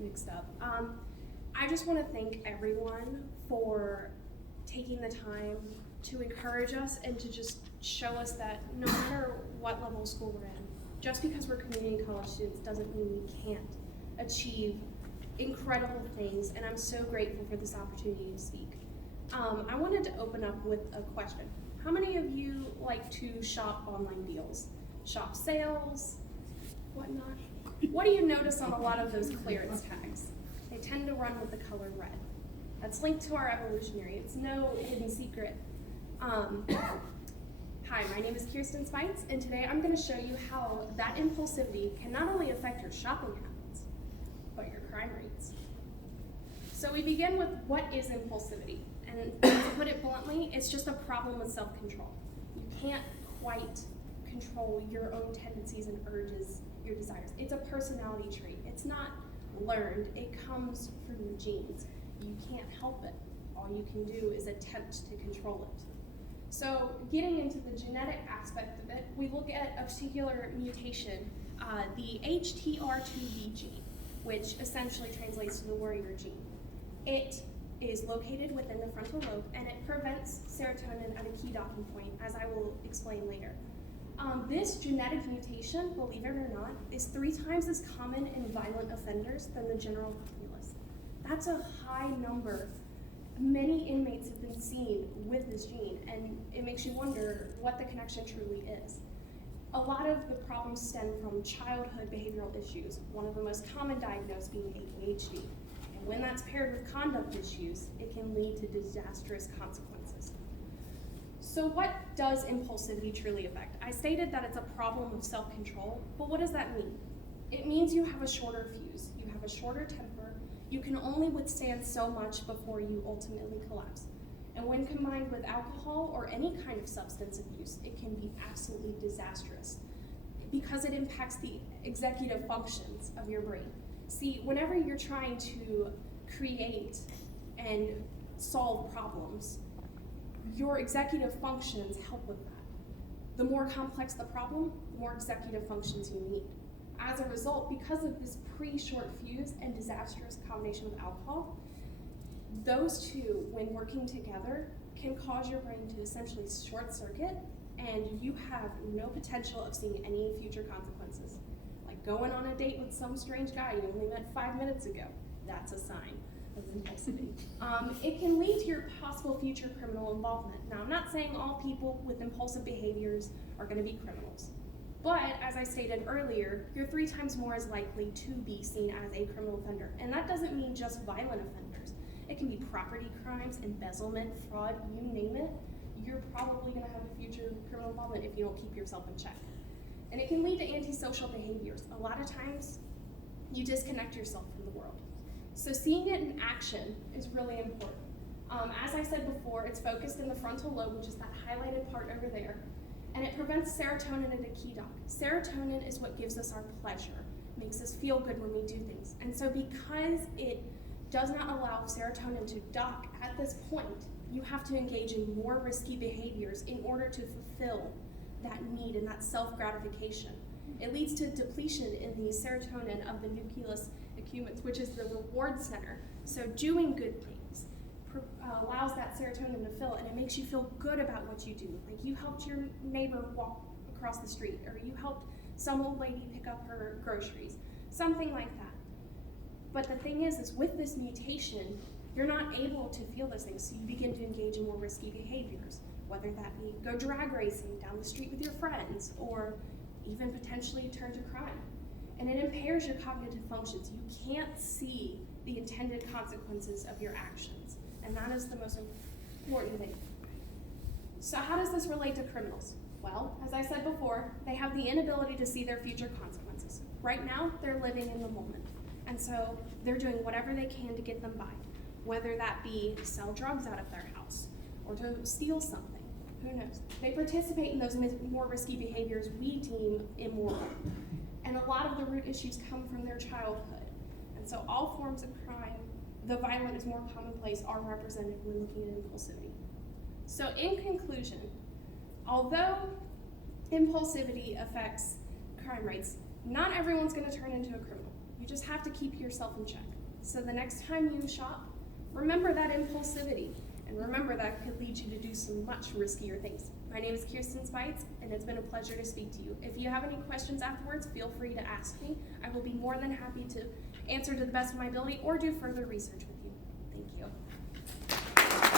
mixed up. I just want to thank everyone for taking the time to encourage us and to just show us that no matter what level of school we're in, just because we're community college students doesn't mean we can't achieve incredible things, and I'm so grateful for this opportunity to speak. I wanted to open up with a question. How many of you like to shop online deals? Shop sales, whatnot? What do you notice on a lot of those clearance tags? They tend to run with the color red. That's linked to our evolutionary. It's no hidden secret. Hi, my name is Kristin, and today I'm going to show you how that impulsivity can not only affect your shopping habits, but your crime rates. So we begin with what is impulsivity? And to put it bluntly, it's just a problem with self-control. You can't quite control your own tendencies and urges, your desires. It's a personality trait. It's not learned. It comes from your genes. You can't help it. All you can do is attempt to control it. So getting into the genetic aspect of it, we look at a particular mutation, the HTR2B gene, which essentially translates to the warrior gene. It is located within the frontal lobe, and it prevents serotonin at a key docking point, as I will explain later. This genetic mutation, believe it or not, is 3 times as common in violent offenders than the general populace. That's a high number. Many inmates have been seen with this gene, and it makes you wonder what the connection truly is. A lot of the problems stem from childhood behavioral issues, one of the most common diagnosed being ADHD. And when that's paired with conduct issues, it can lead to disastrous consequences. So what does impulsivity truly affect? I stated that it's a problem of self-control, but what does that mean? It means you have a shorter fuse, you have a shorter temper, you can only withstand so much before you ultimately collapse. And when combined with alcohol or any kind of substance abuse, it can be absolutely disastrous because it impacts the executive functions of your brain. See, whenever you're trying to create and solve problems, your executive functions help with that. The more complex the problem, the more executive functions you need. As a result, because of this short fuse and disastrous combination with alcohol, those two, when working together, can cause your brain to essentially short circuit, and you have no potential of seeing any future consequences. Like going on a date with some strange guy you only met 5 minutes ago. That's a sign of impulsivity. It can lead to your possible future criminal involvement. Now, I'm not saying all people with impulsive behaviors are going to be criminals. But, as I stated earlier, you're 3 times more as likely to be seen as a criminal offender. And that doesn't mean just violent offenders. It can be property crimes, embezzlement, fraud, you name it. You're probably going to have a future criminal involvement if you don't keep yourself in check. And it can lead to antisocial behaviors. A lot of times, you disconnect yourself from the world. So seeing it in action is really important. As I said before, it's focused in the frontal lobe, which is that highlighted part over there. And it prevents serotonin at a key dock. Serotonin is what gives us our pleasure, makes us feel good when we do things. And so because it does not allow serotonin to dock at this point, you have to engage in more risky behaviors in order to fulfill that need and that self-gratification. It leads to depletion in the serotonin of the nucleus accumbens, which is the reward center. So doing good things allows that serotonin to fill, and it makes you feel good about what you do. Like you helped your neighbor walk across the street, or you helped some old lady pick up her groceries, something like that. But the thing is with this mutation, you're not able to feel those things, so you begin to engage in more risky behaviors, whether that be go drag racing down the street with your friends, or even potentially turn to crime. And it impairs your cognitive functions. You can't see the intended consequences of your actions. And that is the most important thing. So how does this relate to criminals? Well, as I said before, they have the inability to see their future consequences. Right now, they're living in the moment. And so they're doing whatever they can to get them by, whether that be sell drugs out of their house or to steal something. Who knows? They participate in those more risky behaviors we deem immoral. And a lot of the root issues come from their childhood. And so all forms of crime, the violent is more commonplace, are represented when looking at impulsivity. So in conclusion, although impulsivity affects crime rates, not everyone's going to turn into a criminal. You just have to keep yourself in check. So the next time you shop, remember that impulsivity, and remember that could lead you to do some much riskier things. My name is Kristin Spites, and it's been a pleasure to speak to you. If you have any questions afterwards, feel free to ask me. I will be more than happy to answer to the best of my ability or do further research with you.